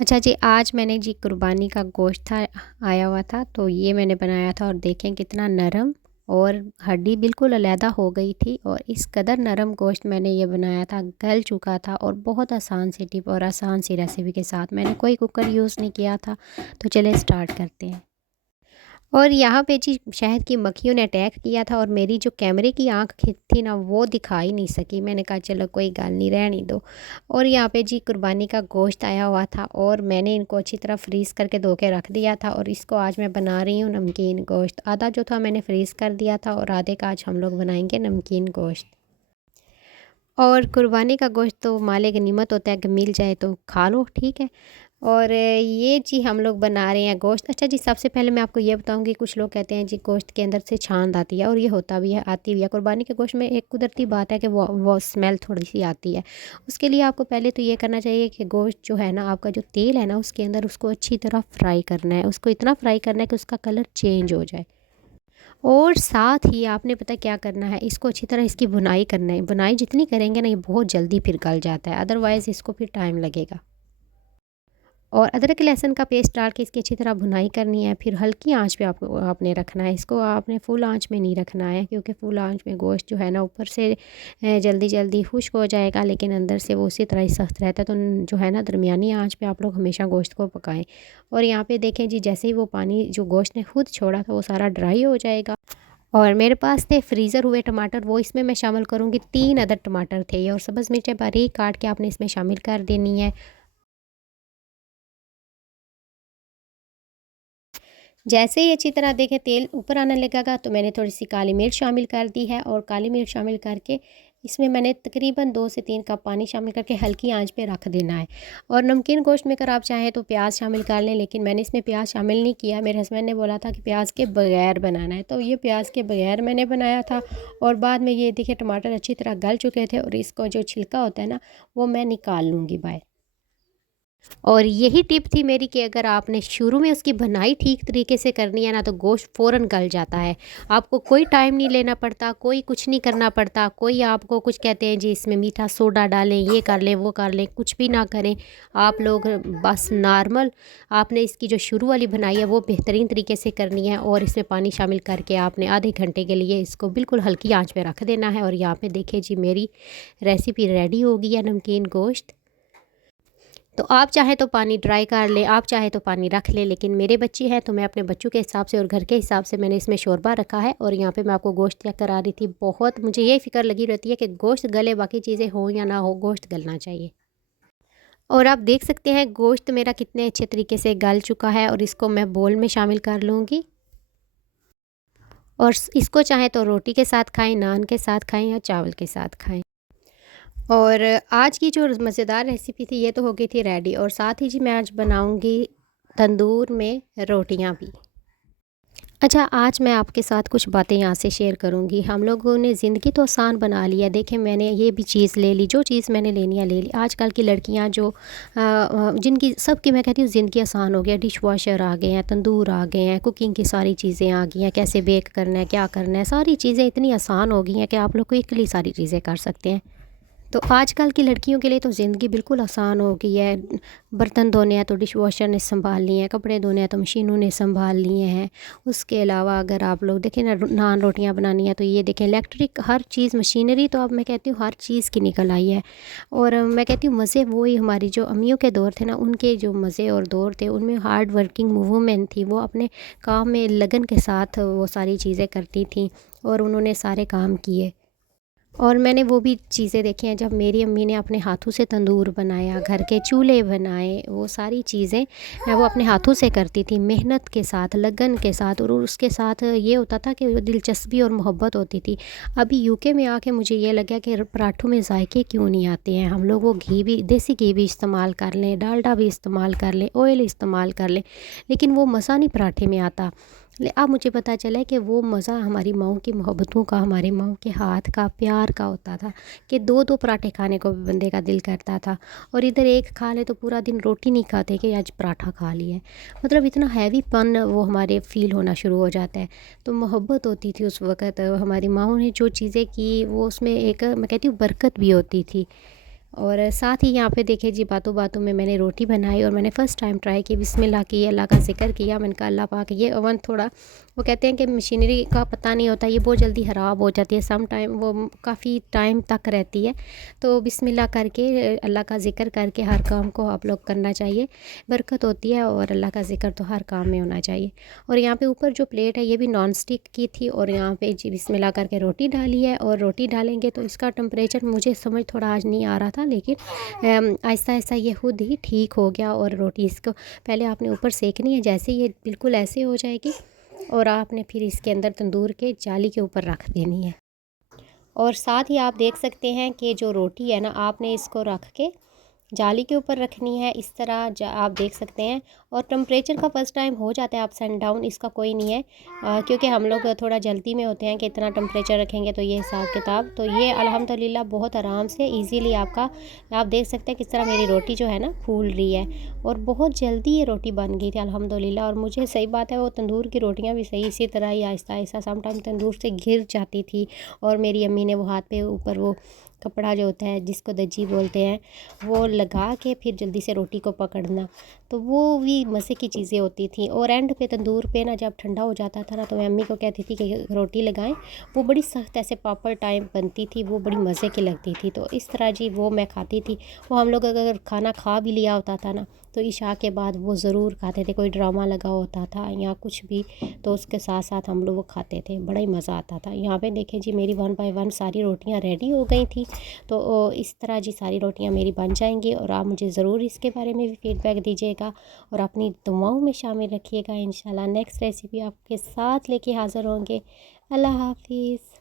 अच्छा जी, आज मैंने जी कुर्बानी का गोश्त था आया हुआ था, तो ये मैंने बनाया था और देखें कितना नरम और हड्डी बिल्कुल अलहदा हो गई थी। और इस कदर नरम गोश्त मैंने ये बनाया था, गल चुका था और बहुत आसान सी टिप और आसान सी रेसिपी के साथ। मैंने कोई कुकर यूज़ नहीं किया था। तो चलिए स्टार्ट करते हैं। और यहाँ पे जी शहद की मक्खियों ने अटैक किया था और मेरी जो कैमरे की आँख थी ना वो दिखा ही नहीं सकी। मैंने कहा चलो कोई गल नहीं, रहने दो। और यहाँ पे जी कुर्बानी का गोश्त आया हुआ था और मैंने इनको अच्छी तरह फ्रीज़ करके धो के रख दिया था। और इसको आज मैं बना रही हूँ नमकीन गोश्त। आधा जो था मैंने फ्रीज़ कर दिया था और आधे का आज हम लोग बनाएंगे नमकीन गोश्त। और कुर्बानी का गोश्त तो माले गनीमत होता है कि मिल जाए तो खा लो, ठीक है। और ये जी हम लोग बना रहे हैं गोश्त। अच्छा जी, सबसे पहले मैं आपको ये बताऊंगी, कुछ लोग कहते हैं जी गोश्त के अंदर से छांद आती है और ये होता भी है, आती भी है। कुर्बानी के गोश्त में एक कुदरती बात है कि वो स्मेल थोड़ी सी आती है। उसके लिए आपको पहले तो ये करना चाहिए कि गोश्त जो है ना, आपका जो तेल है ना उसके अंदर उसको अच्छी तरह फ्राई करना है। उसको इतना फ्राई करना है कि उसका कलर चेंज हो जाए। और साथ ही आपने पता क्या करना है, इसको अच्छी तरह इसकी बुनाई करना है। बुनाई जितनी करेंगे ना ये बहुत जल्दी फिर गल जाता है, अदरवाइज़ इसको फिर टाइम लगेगा। और अदरक लहसुन का पेस्ट डाल के इसकी अच्छी तरह भुनाई करनी है। फिर हल्की आंच पे आपको आपने रखना है इसको। आपने फुल आंच में नहीं रखना है, क्योंकि फुल आंच में गोश्त जो है ना ऊपर से जल्दी जल्दी खुश्क हो जाएगा, लेकिन अंदर से वो उसी तरह ही सख्त रहता है। तो जो है ना दरमियानी आंच पे आप लोग हमेशा गोश्त को पकाएं। और यहाँ पे देखें जी, जैसे ही वो पानी जो गोश्त ने खुद छोड़ा था वो सारा ड्राई हो जाएगा। और मेरे पास थे फ्रीज़र हुए टमाटर, वो इसमें मैं शामिल करूँगी। 3 अदद टमाटर थे ये। और सब्ज़ मिर्चें बारीक काट के आपने इसमें शामिल कर देनी है। जैसे ही अच्छी तरह देखें तेल ऊपर आने लगेगा तो मैंने थोड़ी सी काली मिर्च शामिल कर दी है। और काली मिर्च शामिल करके इसमें मैंने तकरीबन 2 से 3 कप पानी शामिल करके हल्की आंच पे रख देना है। और नमकीन गोश्त में अगर आप चाहें तो प्याज शामिल कर लें, लेकिन मैंने इसमें प्याज शामिल नहीं किया। मेरे हस्बैंड ने बोला था कि प्याज के बगैर बनाना है, तो ये प्याज के बगैर मैंने बनाया था। और बाद में ये देखिए टमाटर अच्छी तरह गल चुके थे और इसको जो छिलका होता है ना वो मैं निकाल लूँगी बाहर। और यही टिप थी मेरी कि अगर आपने शुरू में उसकी भुनाई ठीक तरीके से करनी है ना तो गोश्त फ़ौरन गल जाता है। आपको कोई टाइम नहीं लेना पड़ता, कोई कुछ नहीं करना पड़ता। कोई आपको कुछ कहते हैं जी इसमें मीठा सोडा डालें, ये कर लें, वो कर लें, कुछ भी ना करें। आप लोग बस नॉर्मल आपने इसकी जो शुरू वाली भुनाई है वो बेहतरीन तरीके से करनी है। और इसमें पानी शामिल करके आपने आधे घंटे के लिए इसको बिल्कुल हल्की आँच पे रख देना है। और यहाँ पे देखिए जी मेरी रेसिपी रेडी हो गई है नमकीन गोश्त। तो आप चाहे तो पानी ड्राई कर लें, आप चाहे तो पानी रख लें, लेकिन मेरे बच्चे हैं तो मैं अपने बच्चों के हिसाब से और घर के हिसाब से मैंने इसमें शोरबा रखा है। और यहाँ पे मैं आपको गोश्त चेक करा रही थी। बहुत मुझे ये फ़िक्र लगी रहती है कि गोश्त गले, बाकी चीज़ें हो या ना हो, गोश्त गलना चाहिए। और आप देख सकते हैं गोश्त मेरा कितने अच्छे तरीके से गल चुका है। और इसको मैं बोल में शामिल कर लूँगी। और इसको चाहे तो रोटी के साथ खाएँ, नान के साथ खाएँ या चावल के साथ खाएँ। और आज की जो मज़ेदार रेसिपी थी ये तो हो गई थी रेडी। और साथ ही जी मैं आज बनाऊंगी तंदूर में रोटियां भी। अच्छा, आज मैं आपके साथ कुछ बातें यहाँ से शेयर करूँगी। हम लोगों ने ज़िंदगी तो आसान बना ली है। देखें मैंने ये भी चीज़ ले ली, जो चीज़ मैंने लेनी है ले ली। आजकल की लड़कियाँ जो जिनकी सबकी मैं कहती हूँ ज़िंदगी आसान हो गया। डिश वॉशर आ गए हैं, तंदूर आ गए हैं, कुकिंग की सारी चीज़ें आ गई हैं, कैसे बेक करना है, क्या करना है, सारी चीज़ें इतनी आसान हो गई हैं कि आप लोग क्विकली सारी चीज़ें कर सकते हैं। तो आजकल की लड़कियों के लिए तो ज़िंदगी बिल्कुल आसान हो गई है। बर्तन धोने हैं तो डिश वॉशर ने संभाल लिए हैं, कपड़े धोने हैं तो मशीनों ने संभाल लिए हैं। उसके अलावा अगर आप लोग देखें ना, नान रोटियां बनानी है तो ये देखें इलेक्ट्रिक हर चीज़, मशीनरी तो अब मैं कहती हूँ हर चीज़ की निकल आई है। और मैं कहती हूँ मज़े वही हमारी जो अम्मियों के दौर थे ना, उनके जो मज़े और दौर थे उनमें हार्ड वर्किंग वूमेन थी। वो अपने काम में लगन के साथ वो सारी चीज़ें करती थी और उन्होंने सारे काम किए। और मैंने वो भी चीज़ें देखी हैं जब मेरी अम्मी ने अपने हाथों से तंदूर बनाया, घर के चूल्हे बनाए, वो सारी चीज़ें वो अपने हाथों से करती थी, मेहनत के साथ, लगन के साथ। और उसके साथ ये होता था कि वो दिलचस्पी और मोहब्बत होती थी। अभी यूके में आके मुझे ये लगा कि पराठों में जायके क्यों नहीं आते हैं। हम लोग वो घी भी, देसी घी भी इस्तेमाल कर लें, डालडा भी इस्तेमाल कर लें, ऑयल इस्तेमाल कर लें, लेकिन वो मज़ा नहीं पराठे में आता। अब मुझे पता चला है कि वो मज़ा हमारी माँओं की मोहब्बतों का, हमारे माँओं के हाथ का, प्यार का होता था। कि दो दो पराठे खाने को भी बंदे का दिल करता था। और इधर एक खा ले तो पूरा दिन रोटी नहीं खाते कि आज पराठा खा लिया है। मतलब इतना हैवीपन वो हमारे फ़ील होना शुरू हो जाता है। तो मोहब्बत होती थी उस वक़्त, हमारी माँओं ने जो चीज़ें की वो उसमें एक मैं कहती हूँ बरकत भी होती थी। और साथ ही यहाँ पे देखिए जी बातों बातों में मैंने रोटी बनाई और मैंने फ़र्स्ट टाइम ट्राई की, बिस्मिल्लाह की, अल्लाह का ज़िक्र किया। मैंने कहा अल्लाह पाक ये ओवन थोड़ा, वो कहते हैं कि मशीनरी का पता नहीं होता, ये बहुत जल्दी ख़राब हो जाती है, सम टाइम वो काफ़ी टाइम तक रहती है। तो बिस्मिल्लाह करके अल्लाह का ज़िक्र करके हर काम को आप लोग करना चाहिए, बरकत होती है और अल्लाह का ज़िक्र तो हर काम में होना चाहिए। और यहाँ पे ऊपर जो प्लेट है ये भी नॉन स्टिक की थी और यहाँ पे जी बिस्मिल्लाह करके रोटी डाली है। और रोटी डालेंगे तो इसका टेम्परेचर मुझे समझ थोड़ा आज नहीं आ रहा था, लेकिन आहिस्ता आहिस्ता ये खुद ही ठीक हो गया। और रोटी इसको पहले आपने ऊपर सेकनी है, जैसे ये बिल्कुल ऐसे हो जाएगी और आपने फिर इसके अंदर तंदूर के जाली के ऊपर रख देनी है। और साथ ही आप देख सकते हैं कि जो रोटी है ना, आपने इसको रख के जाली के ऊपर रखनी है, इस तरह आप देख सकते हैं। और टेम्परेचर का फ़र्स्ट टाइम हो जाता है अप्स एंड डाउन, इसका कोई नहीं है, क्योंकि हम लोग थोड़ा जल्दी में होते हैं कि इतना टेम्परेचर रखेंगे तो ये हिसाब किताब। तो ये अल्हम्दुलिल्लाह बहुत आराम से इजीली आपका, आप देख सकते हैं किस तरह मेरी रोटी जो है ना फूल रही है और बहुत जल्दी ये रोटी बन गई थी अल्हम्दुलिल्लाह। और मुझे सही बात है, वो तंदूर की रोटियाँ भी सही इसी तरह ही आहिस्ता आहिस्ता सम टाइम तंदूर से गिर जाती थी और मेरी अम्मी ने वो हाथ पे ऊपर वो कपड़ा जो होता है जिसको दज्जी बोलते हैं, वो लगा के फिर जल्दी से रोटी को पकड़ना, तो वो भी मज़े की चीज़ें होती थी। और एंड पे तंदूर पे ना जब ठंडा हो जाता था ना, तो मैं अम्मी को कहती थी कि रोटी लगाएं, वो बड़ी सख्त ऐसे पापड़ टाइप बनती थी, वो बड़ी मज़े की लगती थी। तो इस तरह जी वो मैं खाती थी। वो हम लोग अगर खाना खा भी लिया होता था ना, तो इशा के बाद वो ज़रूर खाते थे, कोई ड्रामा लगा होता था या कुछ भी, तो उसके साथ साथ हम लोग वो खाते थे, बड़ा ही मज़ा आता था। यहाँ पे देखें जी मेरी 1 बाय 1 सारी रोटियाँ रेडी हो गई थी। तो इस तरह जी सारी रोटियां मेरी बन जाएंगी और आप मुझे ज़रूर इसके बारे में भी फीडबैक दीजिएगा और अपनी दुआओं में शामिल रखिएगा। इंशाल्लाह नेक्स्ट रेसिपी आपके साथ लेके हाज़िर होंगे। अल्लाह हाफिज़।